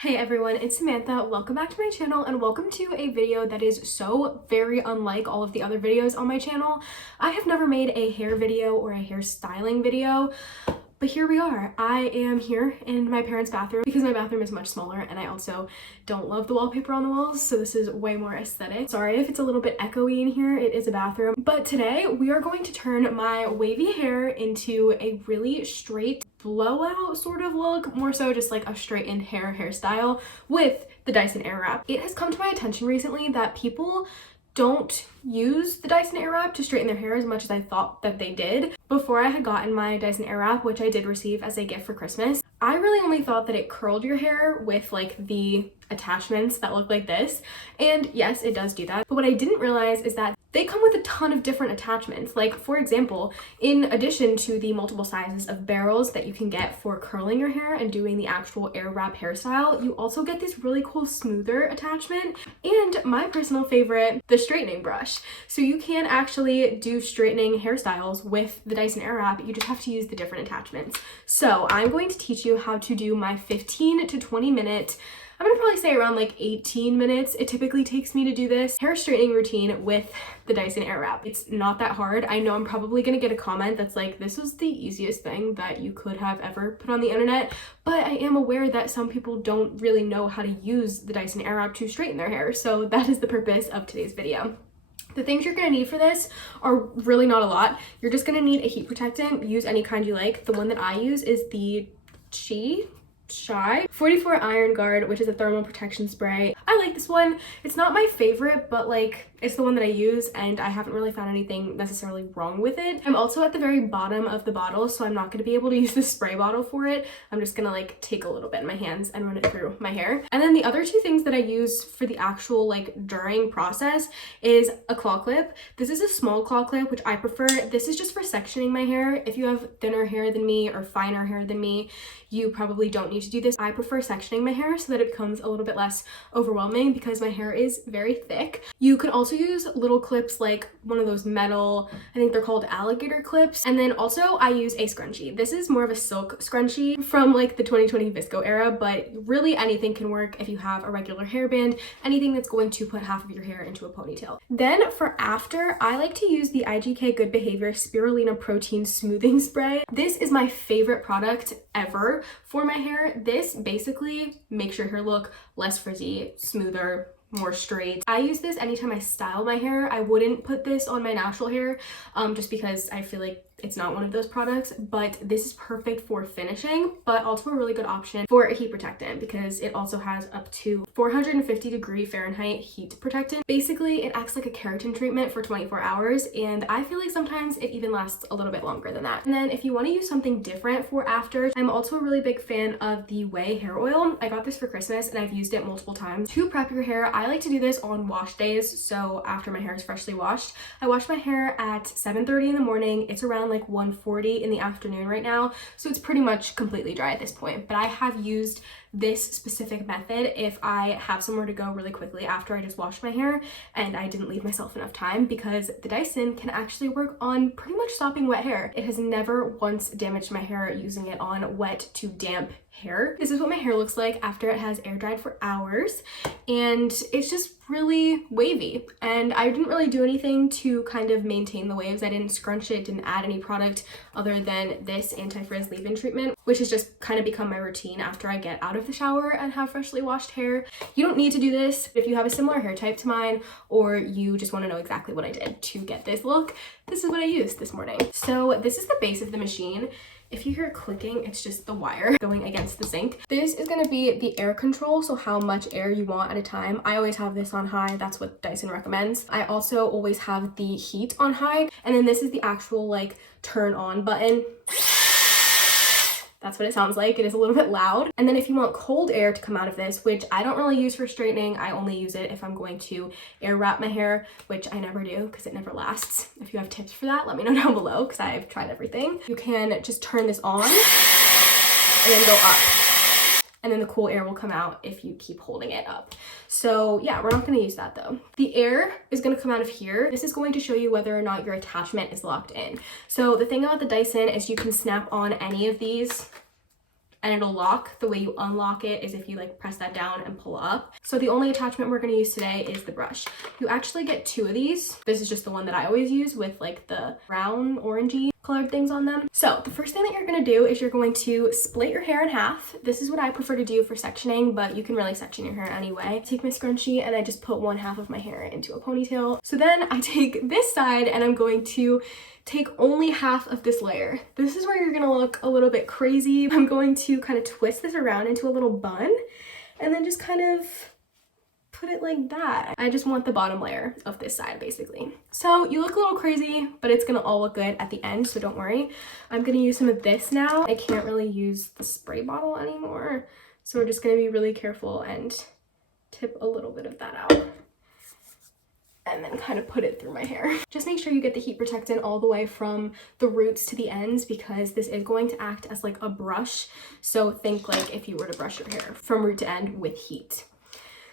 Hey everyone, it's Samantha. Welcome back to my channel and welcome to a video that is so very unlike all of the other videos on my channel. I have never made a hair video or a hairstyling video, but here we are. I am here in my parents' bathroom because my bathroom is much smaller and I also don't love the wallpaper on the walls, so this is way more aesthetic. Sorry if it's a little bit echoey in here, it is a bathroom. But today we are going to turn my wavy hair into a really straight blowout sort of look, more so just like a straightened hairstyle with the Dyson Airwrap. It has come to my attention recently that people don't use the Dyson Airwrap to straighten their hair as much as I thought that they did. Before I had gotten my Dyson Airwrap, which I did receive as a gift for Christmas, I really only thought that it curled your hair with like the attachments that look like this. And yes, it does do that. But what I didn't realize is that they come with a ton of different attachments. Like, for example, in addition to the multiple sizes of barrels that you can get for curling your hair and doing the actual Airwrap hairstyle, you also get this really cool smoother attachment and my personal favorite, the straightening brush. So you can actually do straightening hairstyles with the Dyson Airwrap. You just have to use the different attachments. So I'm going to teach you how to do my 15 to 20 minute, I'm gonna probably say around like 18 minutes it typically takes me to do this hair straightening routine with the Dyson Airwrap. It's not that hard. I know I'm probably gonna get a comment that's like, this was the easiest thing that you could have ever put on the internet, but I am aware that some people don't really know how to use the Dyson Airwrap to straighten their hair, so that is the purpose of today's video. The things you're gonna need for this are really not a lot. You're just gonna need a heat protectant. Use any kind you like. The one that I use is the Shy 44 Iron Guard, which is a thermal protection spray. I like this one. It's not my favorite, but like it's the one that I use and I haven't really found anything necessarily wrong with it. I'm also at the very bottom of the bottle, so I'm not going to be able to use the spray bottle for it. I'm just gonna like take a little bit in my hands and run it through my hair. And then the other two things that I use for the actual like during process is a claw clip. This is a small claw clip, which I prefer. This is just for sectioning my hair. If you have thinner hair than me or finer hair than me, you probably don't need to do this. I prefer sectioning my hair so that it becomes a little bit less overwhelming because my hair is very thick. You can also use little clips like one of those metal, I think they're called alligator clips. And then also I use a scrunchie. This is more of a silk scrunchie from like the 2020 Visco era, but really anything can work if you have a regular hairband, anything that's going to put half of your hair into a ponytail. Then for after, I like to use the IGK Good Behavior Spirulina Protein Smoothing Spray. This is my favorite product ever for my hair. This basically makes your hair look less frizzy, smoother, more straight. I use this anytime I style my hair. I wouldn't put this on my natural hair just because I feel like it's not one of those products, but this is perfect for finishing, but also a really good option for a heat protectant because it also has up to 450 Fahrenheit heat protectant. Basically, it acts like a keratin treatment for 24 hours, and I feel like sometimes it even lasts a little bit longer than that. And then if you want to use something different for after, I'm also a really big fan of the Whey hair oil. I got this for Christmas and I've used it multiple times. To prep your hair, I like to do this on wash days, so after my hair is freshly washed. I wash my hair at 7:30 in the morning. It's around like 1:40 in the afternoon right now, so it's pretty much completely dry at this point. But I have used this specific method if I have somewhere to go really quickly after I just washed my hair and I didn't leave myself enough time, because the Dyson can actually work on pretty much stopping wet hair. It has never once damaged my hair using it on wet to damp hair. This is what my hair looks like after it has air dried for hours, and it's just really wavy. And I didn't really do anything to kind of maintain the waves. I didn't scrunch it, didn't add any product other than this anti-frizz leave-in treatment, which has just kind of become my routine after I get out of the shower and have freshly washed hair. You don't need to do this if you have a similar hair type to mine, or you just want to know exactly what I did to get this look. This is what I used this morning. So this is the base of the machine. If you hear clicking, it's just the wire going against the sink. This is going to be the air control, so how much air you want at a time. I always have this on high. That's what Dyson recommends. I also always have the heat on high, and then this is the actual like turn on button. That's what it sounds like. It is a little bit loud. And then if you want cold air to come out of this, which I don't really use for straightening, I only use it if I'm going to air wrap my hair, which I never do because it never lasts. If you have tips for that, let me know down below because I've tried everything. You can just turn this on and then go up, and then the cool air will come out if you keep holding it up. So yeah, we're not going to use that though. The air is going to come out of here. This is going to show you whether or not your attachment is locked in. So the thing about the Dyson is you can snap on any of these and it'll lock. The way you unlock it is if you like press that down and pull up. So the only attachment we're going to use today is the brush. You actually get 2 of these. This is just the one that I always use with like the brown orangey colored things on them. So the first thing that you're going to do is you're going to split your hair in half. This is what I prefer to do for sectioning, but you can really section your hair anyway. Take my scrunchie and I just put 1/2 of my hair into a ponytail. So then I take this side and I'm going to take only half of this layer. This is where you're going to look a little bit crazy. I'm going to kind of twist this around into a little bun and then just kind of put it like that. I just want the bottom layer of this side basically. So you look a little crazy, but it's gonna all look good at the end, so don't worry. I'm gonna use some of this now. I can't really use the spray bottle anymore, so we're just gonna be really careful and tip a little bit of that out and then kind of put it through my hair. Just make sure you get the heat protectant all the way from the roots to the ends, because this is going to act as like a brush. So think like if you were to brush your hair from root to end with heat.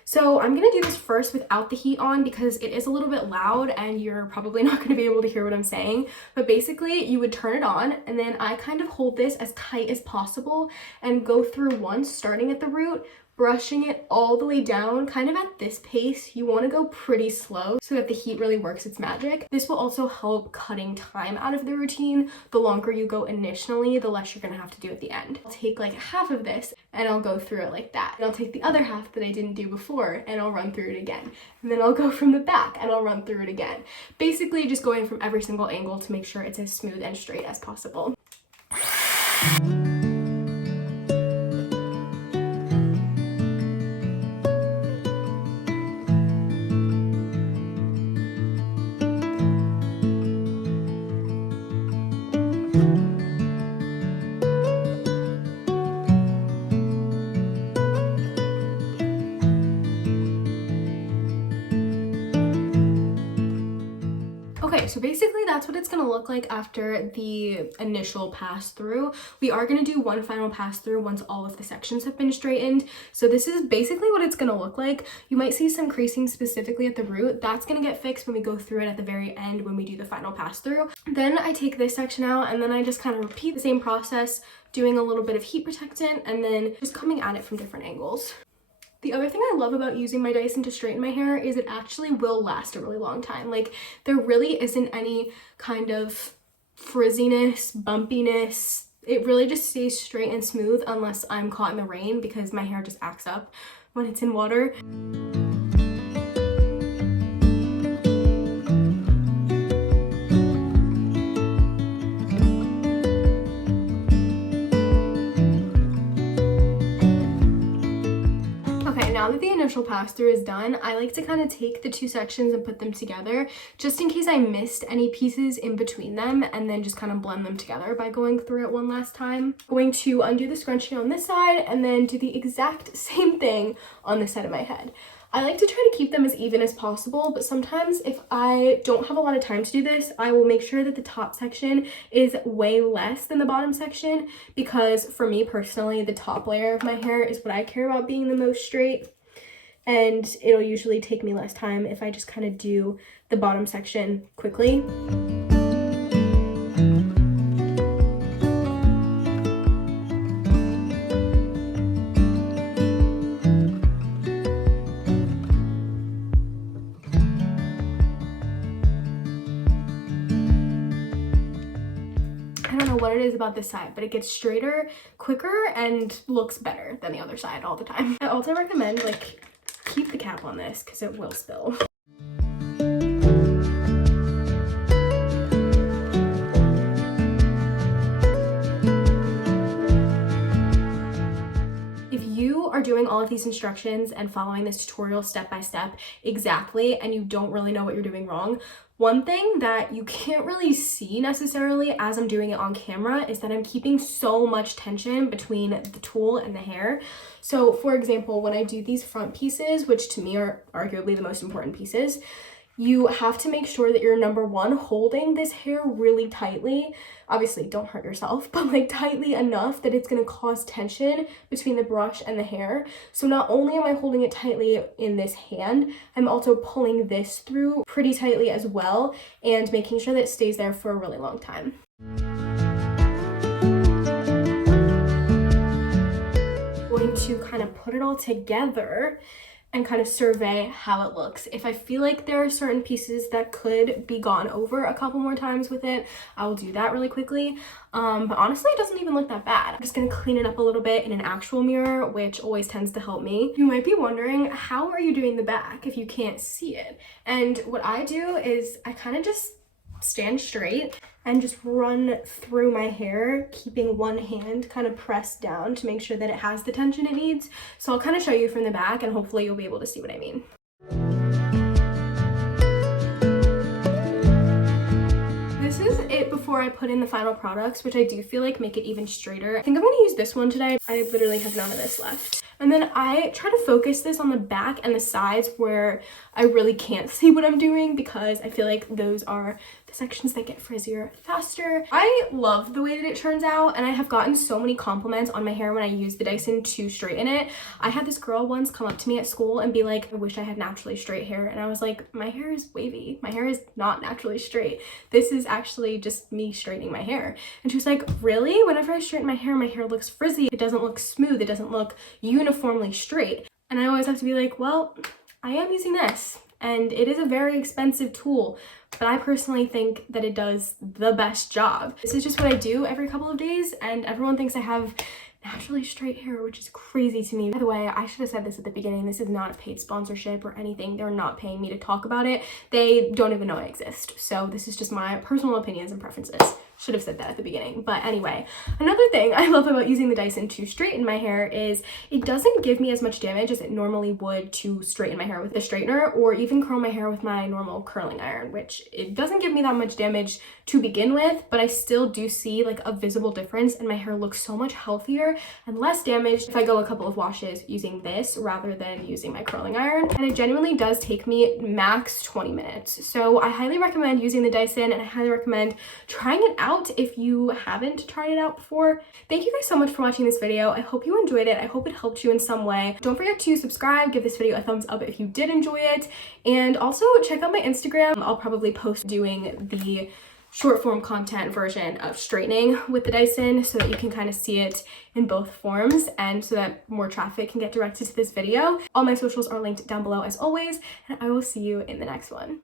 So I'm gonna do this first without the heat on because it is a little bit loud and you're probably not gonna be able to hear what I'm saying. But basically you would turn it on and then I kind of hold this as tight as possible and go through once, starting at the root, brushing it all the way down, kind of at this pace. You want to go pretty slow so that the heat really works its magic. This will also help cutting time out of the routine. The longer you go initially, the less you're going to have to do at the end. I'll take like half of this and I'll go through it like that. And I'll take the other half that I didn't do before and I'll run through it again. And then I'll go from the back and I'll run through it again. Basically just going from every single angle to make sure it's as smooth and straight as possible. Okay, so basically that's what it's gonna look like after the initial pass through. We are gonna do one final pass through once all of the sections have been straightened. So this is basically what it's gonna look like. You might see some creasing specifically at the root. That's gonna get fixed when we go through it at the very end when we do the final pass through. Then I take this section out and then I just kind of repeat the same process, doing a little bit of heat protectant and then just coming at it from different angles. The other thing I love about using my Dyson to straighten my hair is it actually will last a really long time. Like there really isn't any kind of frizziness, bumpiness. It really just stays straight and smooth unless I'm caught in the rain because my hair just acts up when it's in water. Now that the initial pass through is done, I like to kind of take the two sections and put them together just in case I missed any pieces in between them, and then just kind of blend them together by going through it one last time. I'm going to undo the scrunchie on this side and then do the exact same thing on this side of my head. I like to try to keep them as even as possible, but sometimes if I don't have a lot of time to do this, I will make sure that the top section is way less than the bottom section, because for me personally, the top layer of my hair is what I care about being the most straight, and it'll usually take me less time if I just kind of do the bottom section quickly. I don't know what it is about this side, but it gets straighter, quicker, and looks better than the other side all the time. I also recommend like keep the cap on this because it will spill. If you are doing all of these instructions and following this tutorial step by step exactly, and you don't really know what you're doing wrong, one thing that you can't really see necessarily as I'm doing it on camera is that I'm keeping so much tension between the tool and the hair. So for example, when I do these front pieces, which to me are arguably the most important pieces, you have to make sure that you're number one, holding this hair really tightly. Obviously don't hurt yourself, but like tightly enough that it's gonna cause tension between the brush and the hair. So not only am I holding it tightly in this hand, I'm also pulling this through pretty tightly as well and making sure that it stays there for a really long time. going to kind of put it all together and kind of survey how it looks. If I feel like there are certain pieces that could be gone over a couple more times with it, I will do that really quickly. But honestly, it doesn't even look that bad. I'm just gonna clean it up a little bit in an actual mirror, which always tends to help me. You might be wondering, how are you doing the back if you can't see it? And what I do is I kind of just stand straight and just run through my hair, keeping one hand kind of pressed down to make sure that it has the tension it needs. So I'll kind of show you from the back and hopefully you'll be able to see what I mean. This is it before I put in the final products, which I do feel like make it even straighter. I think I'm gonna use this one today. I literally have none of this left. And then I try to focus this on the back and the sides where I really can't see what I'm doing, because I feel like those are the sections that get frizzier faster. I love the way that it turns out, and I have gotten so many compliments on my hair when I use the Dyson to straighten it. I had this girl once come up to me at school and be like, I wish I had naturally straight hair. And I was like, my hair is wavy. My hair is not naturally straight. This is actually just me straightening my hair. And she was like, really? Whenever I straighten my hair looks frizzy. It doesn't look smooth. It doesn't look uniformly straight. And I always have to be like, well, I am using this, and it is a very expensive tool, but I personally think that it does the best job. This is just what I do every couple of days, and everyone thinks I have naturally straight hair, which is crazy to me. By the way, I should have said this at the beginning. This is not a paid sponsorship or anything. They're not paying me to talk about it. They don't even know I exist. So this is just my personal opinions and preferences. Should have said that at the beginning. But anyway, another thing I love about using the Dyson to straighten my hair is it doesn't give me as much damage as it normally would to straighten my hair with a straightener, or even curl my hair with my normal curling iron, which it doesn't give me that much damage to begin with, but I still do see like a visible difference, and my hair looks so much healthier and less damaged if I go a couple of washes using this rather than using my curling iron. And it genuinely does take me max 20 minutes. So I highly recommend using the Dyson, and I highly recommend trying it out if you haven't tried it out before. Thank you guys so much for watching this video. I hope you enjoyed it. I hope it helped you in some way. Don't forget to subscribe, give this video a thumbs up if you did enjoy it, and also check out my Instagram. I'll probably post doing the short form content version of straightening with the Dyson so that you can kind of see it in both forms, and so that more traffic can get directed to this video. All my socials are linked down below as always, and I will see you in the next one.